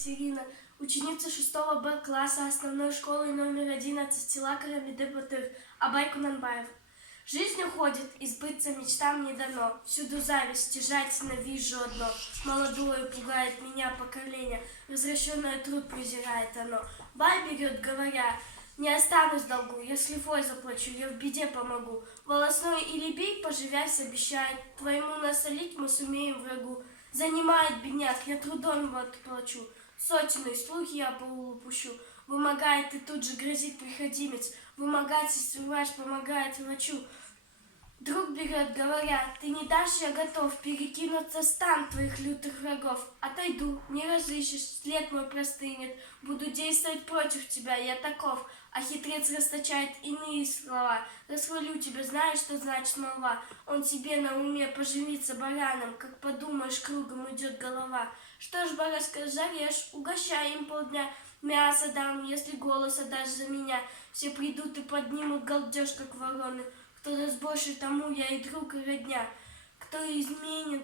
Екатерина, ученица 6 Б класса основной школы номер 11 села Карамиды-Батыр, Абай Кунанбаев. Жизнь уходит, и сбыться мечтам не дано. Всюду зависть, стяжательно вижу одно. Молодое пугает меня поколение, возвращенное труд презирает оно. Бай берет, говоря: не останусь в долгу, если фой заплачу, я в беде помогу. Волосной или бей, поживясь, обещает, твоему насолить мы сумеем врагу. Занимает бедняк, я трудом отплачу, сотенные слухи я поулу пущу. Вымогает и тут же грозит приходимец, вымогательство врач помогает врачу. Друг берет, говоря: ты не дашь, я готов перекинуться в стан твоих лютых врагов. Отойду, не разыщешь, след мой простынет, буду действовать против тебя, я таков. А хитрец расточает иные слова: расхвалю тебя, знаешь, что значит молва. Он тебе на уме поживиться бараном, как подумаешь, кругом идет голова. Что ж, барашка, жарешь, угощай им полдня, мясо дам, если голос отдашь за меня. Все придут и поднимут галдеж, как вороны. Кто даст больше, тому я и друг, и родня. Кто изменит